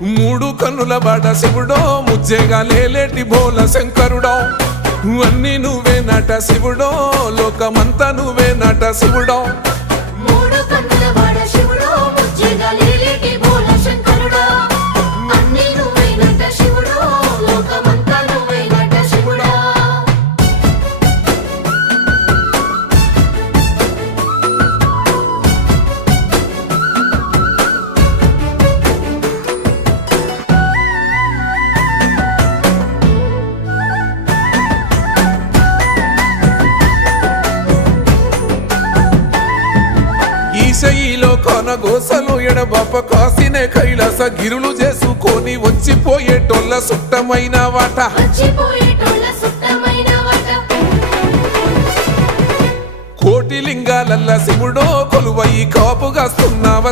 మూడు కన్నుల బాట శివుడో ముజ్జేగా లేలేటి బోల శంకరుడో అన్ని నువ్వే నట శివుడో లోకమంతా నువ్వే నట శివుడో మూడు కన్నుల వాడ శివుడో ముజ్జేగా లేలేటి బోల శంకరుడో అన్ని నువ్వే నట శివుడో లోకమంతా నువ్వే నట శివుడో ఈశయిలో కొనగోసలు ఎడబాప కాసినే కైలాస గిరులు చేసుకొని వచ్చిపోయేటోళ్ళ సుట్టమైన వాట వచ్చిపోయేటోళ్ళ సుత్తమైన వాట కోటి లింగాలల్ల శివుడో కొలువయి కాపుగాస్తున్నావ